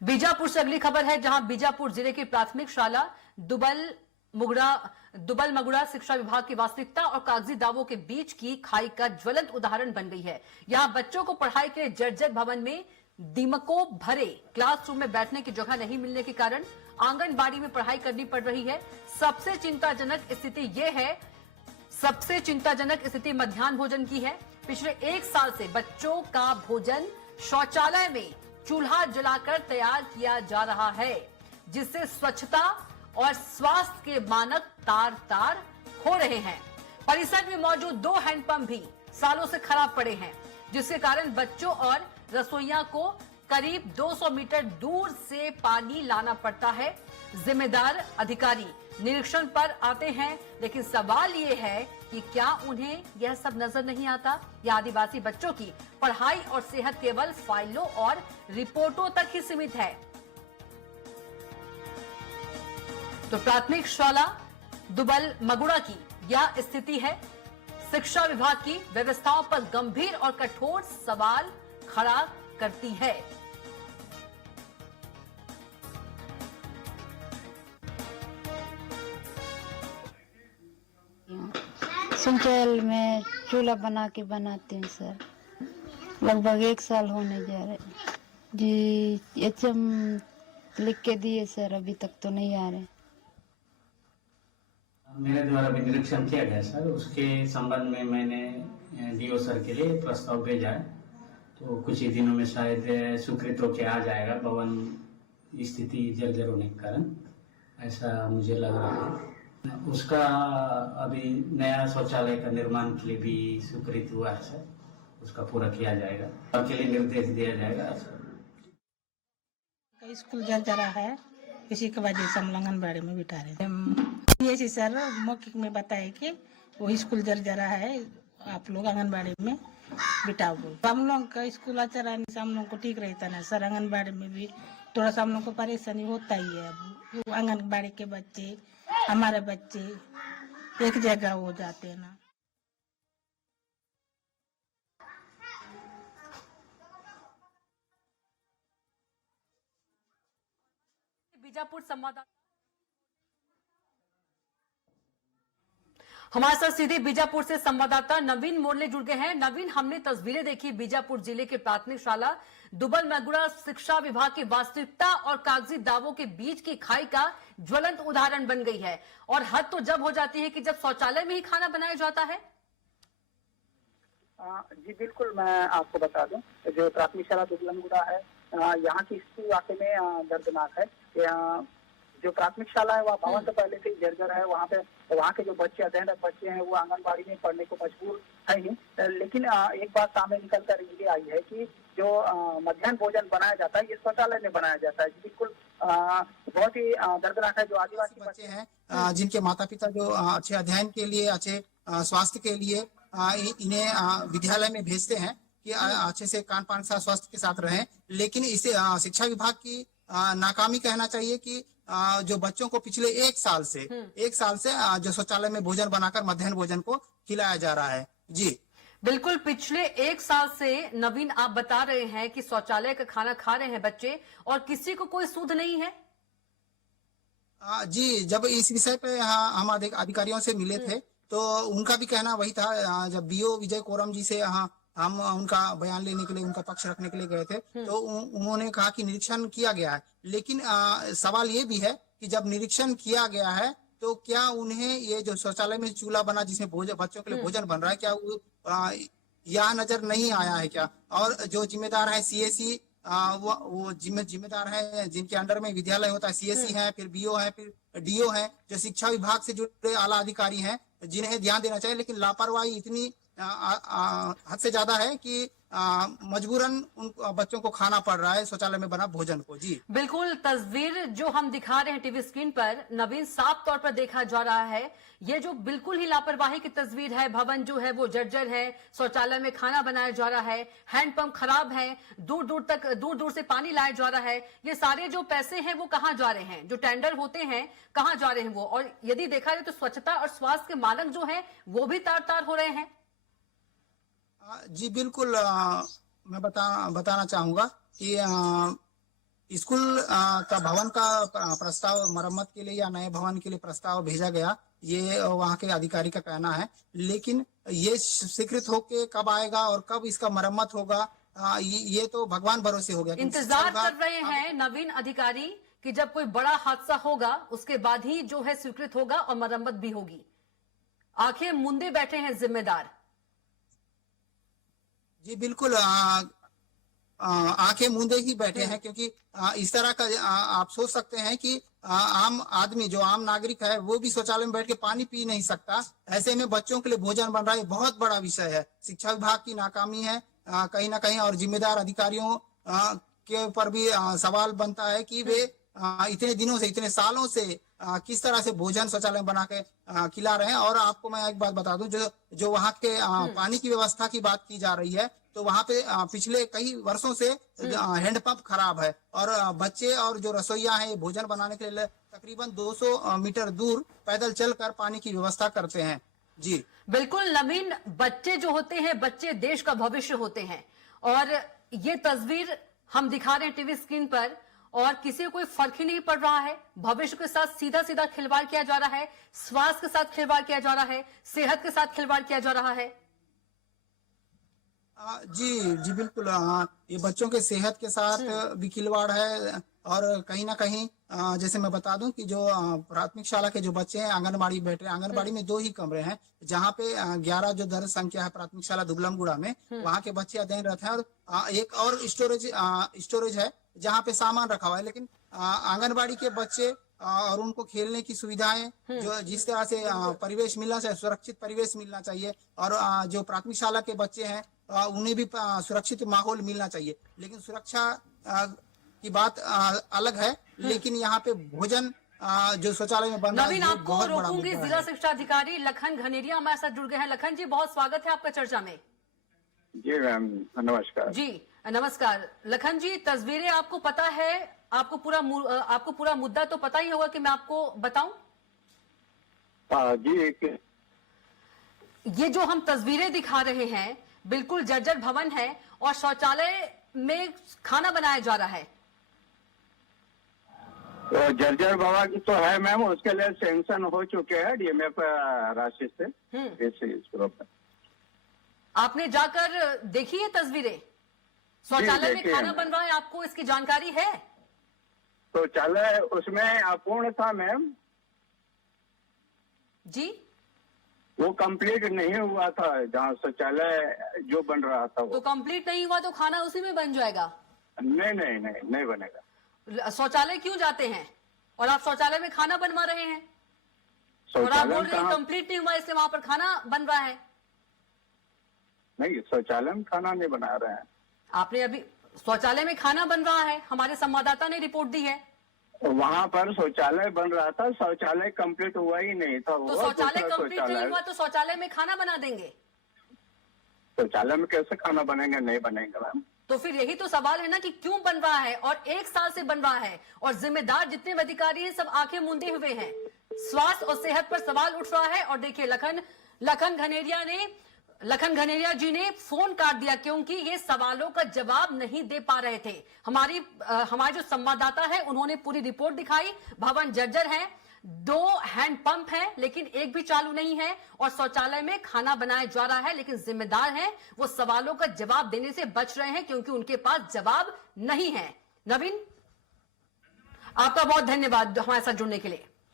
बीजापुर से अगली खबर है, जहां बीजापुर जिले की प्राथमिक शाला दुबल मगुड़ा शिक्षा विभाग की वास्तविकता और कागजी दावों के बीच की खाई का ज्वलंत उदाहरण बन गई है। यहां बच्चों को पढ़ाई के लिए जर्जर भवन में दीमकों भरे क्लासरूम में बैठने की जगह नहीं मिलने के कारण आंगनबाड़ी में पढ़ाई करनी पड़ रही है। सबसे चिंताजनक स्थिति मध्याह्न भोजन की है। पिछले 1 साल से बच्चों का भोजन शौचालय में चूल्हा जलाकर तैयार किया जा रहा है, जिससे स्वच्छता और स्वास्थ्य के मानक तार तार हो रहे हैं। परिसर में मौजूद 2 हैंडपंप भी सालों से खराब पड़े हैं, जिसके कारण बच्चों और रसोइया को करीब 200 मीटर दूर से पानी लाना पड़ता है। जिम्मेदार अधिकारी निरीक्षण पर आते हैं, लेकिन सवाल ये है कि क्या उन्हें यह सब नजर नहीं आता या आदिवासी बच्चों की पढ़ाई और सेहत केवल फाइलों और रिपोर्टों तक ही सीमित है। तो प्राथमिक शाला दुबल मगुड़ा की यह स्थिति है। शिक्षा विभाग की व्यवस्थाओं पर गंभीर और कठोर सवाल खड़ा करती है। संचल में चूल्हा बना के बनाते हैं सर। लगभग 1 साल होने जा रहे जी। एचएम लिख के दिए सर, अभी तक तो नहीं आ रहे। मेरे द्वारा भी निरीक्षण किया गया सर, उसके संबंध में मैंने डीओ सर के लिए प्रस्ताव भेजा है। तो कुछ ही दिनों में शायद स्वीकृत होकर आ जाएगा। भवन स्थिति जर्जर होने के कारण ऐसा मुझे लग रहा है। उसका अभी नया शौचालय का निर्माण के लिए भी स्वीकृत हुआ है सर, उसका पूरा किया जाएगा और के लिए निर्देश दिया जाएगा सर। स्कूल जरा है, इसी की वजह से हम आंगनबाड़ी में बिठा रहे हैं। ये सर मौखिक में बताए कि वो स्कूल जरा है, आप लोग आंगनबाड़ी में बिठाओ। हम लोग का स्कूल अच्छा रहने से हम लोग को ठीक रहता ना सर। आंगनबाड़ी में भी थोड़ा सा हम लोग को परेशानी होता ही है। अब आंगनबाड़ी के बच्चे, हमारे बच्चे एक जगह हो जाते हैं ना। बीजापुर संवाददाता हमारे साथ सीधे बीजापुर से संवाददाता नवीन मोरले जुड़ गए हैं। नवीन, हमने तस्वीरें देखी बीजापुर जिले के प्राथमिक शाला दुबल मगुड़ा शिक्षा विभाग की वास्तविकता और कागजी दावों के बीच की खाई का ज्वलंत उदाहरण बन गई है। और हद तो जब हो जाती है कि जब शौचालय में ही खाना बनाया जाता है। जी बिल्कुल, मैं आपको बता दूं, जो प्राथमिक शाला दुबल मगुड़ा है, यहाँ की स्थिति वाकई में दर्दनाक है। जो प्राथमिक शाला है वह भवन से पहले से ही जर्जर है। वहाँ के जो बच्चे अध्ययनरत बच्चे हैं वो आंगनबाड़ी में पढ़ने को मजबूर है ही। लेकिन एक बात सामने निकल कर ये आई है कि जो मध्याह्न भोजन बनाया जाता है ये शौचालय में बनाया जाता है। बिल्कुल बहुत ही दर्दनाक है। जो आदिवासी बच्चे हैं जिनके माता पिता जो अच्छे अध्ययन के लिए, अच्छे स्वास्थ्य के लिए इन्हें विद्यालय में भेजते हैं कि अच्छे से कान पान सा स्वास्थ्य के साथ रहें, लेकिन इसे शिक्षा विभाग की नाकामी कहना चाहिए कि जो बच्चों को पिछले 1 साल से जो शौचालय में भोजन बनाकर मध्याह्न भोजन को खिलाया जा रहा है। जी बिल्कुल, पिछले 1 साल से नवीन आप बता रहे हैं कि शौचालय का खाना खा रहे हैं बच्चे और किसी को कोई सुध नहीं है। जी, जब इस विषय पे हम अधिकारियों से मिले थे तो उनका भी कहना वही था। जब बीओ विजय कोरम जी से हम उनका बयान लेने के लिए, उनका पक्ष रखने के लिए गए थे तो उन्होंने कहा कि निरीक्षण किया गया है, लेकिन सवाल ये भी है कि जब निरीक्षण किया गया है तो क्या उन्हें ये जो शौचालय में चूल्हा बना जिसमें बच्चों के लिए भोजन बन रहा है, क्या वो यहाँ नजर नहीं आया है क्या? और जो जिम्मेदार है सीएससी, वो जिम्मेदार है जिनके अंडर में विद्यालय होता है, सीएससी है, फिर बीओ है, फिर डीओ है, जो शिक्षा विभाग से जुड़े आला अधिकारी हैं, जिन्हें ध्यान देना चाहिए। लेकिन लापरवाही इतनी हद से ज्यादा है कि मजबूरन उन बच्चों को खाना पड़ रहा है शौचालय में बना भोजन को। जी बिल्कुल, तस्वीर जो हम दिखा रहे हैं टीवी स्क्रीन पर नवीन, साफ तौर पर देखा जा रहा है ये जो बिल्कुल ही लापरवाही की तस्वीर है। भवन जो है वो जर्जर है, शौचालय में खाना बनाया जा रहा है, हैंडपंप खराब है, दूर दूर से पानी लाया जा रहा है। ये सारे जो पैसे हैं वो कहाँ जा रहे हैं, जो टेंडर होते हैं कहाँ जा रहे हैं वो? और यदि देखा जाए तो स्वच्छता और स्वास्थ्य के मानक जो है वो भी तार तार हो रहे हैं। जी बिल्कुल, मैं बताना चाहूंगा कि स्कूल का भवन का प्रस्ताव मरम्मत के लिए या नए भवन के लिए प्रस्ताव भेजा गया, ये वहाँ के अधिकारी का कहना है। लेकिन ये स्वीकृत होके कब आएगा और कब इसका मरम्मत होगा, ये तो भगवान भरोसे हो गया। इंतजार कर रहे हैं नवीन अधिकारी कि जब कोई बड़ा हादसा होगा उसके बाद ही जो है स्वीकृत होगा और मरम्मत भी होगी। आंखें मूंदे बैठे हैं जिम्मेदार। जी बिल्कुल, आंखें मूंदे ही बैठे हैं, क्योंकि इस तरह का आप सोच सकते हैं कि आम आदमी जो आम नागरिक है वो भी शौचालय में बैठ के पानी पी नहीं सकता। ऐसे में बच्चों के लिए भोजन बन रहा है, बहुत बड़ा विषय है। शिक्षा विभाग की नाकामी है कहीं ना कहीं, और जिम्मेदार अधिकारियों के ऊपर भी सवाल बनता है कि वे इतने दिनों से, इतने सालों से किस तरह से भोजन शौचालय बना के खिला रहे हैं। और आपको मैं एक बात बता दूं, जो वहाँ के पानी की व्यवस्था की बात की जा रही है, तो वहाँ पे पिछले कई वर्षों से हैंडपंप खराब है, और बच्चे और जो रसोइया हैं भोजन बनाने के लिए तकरीबन 200 मीटर दूर पैदल चलकर पानी की व्यवस्था करते हैं। जी बिल्कुल नवीन, बच्चे जो होते हैं, बच्चे देश का भविष्य होते हैं, और ये तस्वीर हम दिखा रहे हैं टीवी स्क्रीन पर, और किसी को कोई फर्क ही नहीं पड़ रहा है। भविष्य के साथ सीधा सीधा खिलवाड़ किया जा रहा है, स्वास्थ्य के साथ खिलवाड़ किया जा रहा है, सेहत के साथ खिलवाड़ किया जा रहा है। जी बिल्कुल, ये बच्चों के सेहत के साथ भी खिलवाड़ है। और कहीं ना कहीं जैसे मैं बता दूं कि जो प्राथमिक शाला के जो बच्चे हैं आंगनबाड़ी बैठे हैं, आंगनबाड़ी में 2 ही कमरे हैं, जहाँ पे 11 जो दर्ज संख्या है प्राथमिक शाला दुबलमगुड़ा में, वहाँ के बच्चे अध्ययन रहते हैं। और एक और स्टोरेज है जहाँ पे सामान रखा हुआ है। लेकिन आंगनबाड़ी के बच्चे और उनको खेलने की सुविधाएं, जो जिस तरह से परिवेश मिलना चाहिए, सुरक्षित परिवेश मिलना चाहिए, और जो प्राथमिक शाला के बच्चे हैं उन्हें भी सुरक्षित माहौल मिलना चाहिए। लेकिन सुरक्षा की बात अलग है, लेकिन यहाँ पे भोजन जो शौचालय में बन रहा है, नवीन, ये आपको बहुत बड़ा रोकूंगी। मुद्दा जिला है। शिक्षा अधिकारी लखन घनेरिया हमारे साथ जुड़ गए हैं। लखन जी, बहुत स्वागत है आपका चर्चा में। जी मैम, नमस्कार। जी नमस्कार। लखन जी, तस्वीरें आपको पता है, आपको पूरा मुद्दा तो पता ही होगा कि मैं आपको बताऊं? जी, ये जो हम तस्वीरें दिखा रहे हैं, बिल्कुल जर्जर भवन है और शौचालय में खाना बनाया जा रहा है। तो जर्जर भवन तो है मैम, उसके लिए सैंक्शन हो चुके हैं डीएमएफ राशि से इस ग्रुप में। आपने जाकर देखी है तस्वीरें? शौचालय में खाना बन रहा है, आपको इसकी जानकारी है? शौचालय उसमें अपूर्ण था मैम जी, वो कंप्लीट नहीं हुआ था, जहाँ शौचालय जो बन रहा था वो। तो कंप्लीट नहीं हुआ तो खाना उसी में बन जाएगा? नहीं बनेगा। शौचालय क्यों जाते हैं और आप शौचालय में खाना बनवा रहे हैं? और आप बोल रहे हैं कंप्लीट नहीं हुआ इसलिए वहां पर खाना बन रहा है। नहीं, शौचालय में खाना नहीं बना रहे हैं। आपने अभी शौचालय में खाना बन रहा है, हमारे संवाददाता ने रिपोर्ट दी है। वहाँ पर शौचालय बन रहा था, शौचालय कंप्लीट हुआ ही नहीं था। तो शौचालय कंप्लीट नहीं हुआ तो शौचालय में खाना बना देंगे? शौचालय में कैसे खाना बनेंगे? नहीं बनेंगे मैम। तो फिर यही तो सवाल है ना कि क्यों बन रहा है, और 1 साल से बन रहा है, और जिम्मेदार जितने भी अधिकारी हैं सब आंखें मूंदे हुए हैं। स्वास्थ्य और सेहत पर सवाल उठ रहा है। और देखिए लखन घनेरिया जी ने फोन काट दिया क्योंकि ये सवालों का जवाब नहीं दे पा रहे थे। हमारे जो संवाददाता है उन्होंने पूरी रिपोर्ट दिखाई। भवन जर्जर है, 2 हैंडपंप है लेकिन एक भी चालू नहीं है, और शौचालय में खाना बनाया जा रहा है, लेकिन जिम्मेदार हैं वो सवालों का जवाब देने से बच रहे हैं क्योंकि उनके पास जवाब नहीं है। नवीन, आपका बहुत धन्यवाद हमारे साथ जुड़ने के लिए।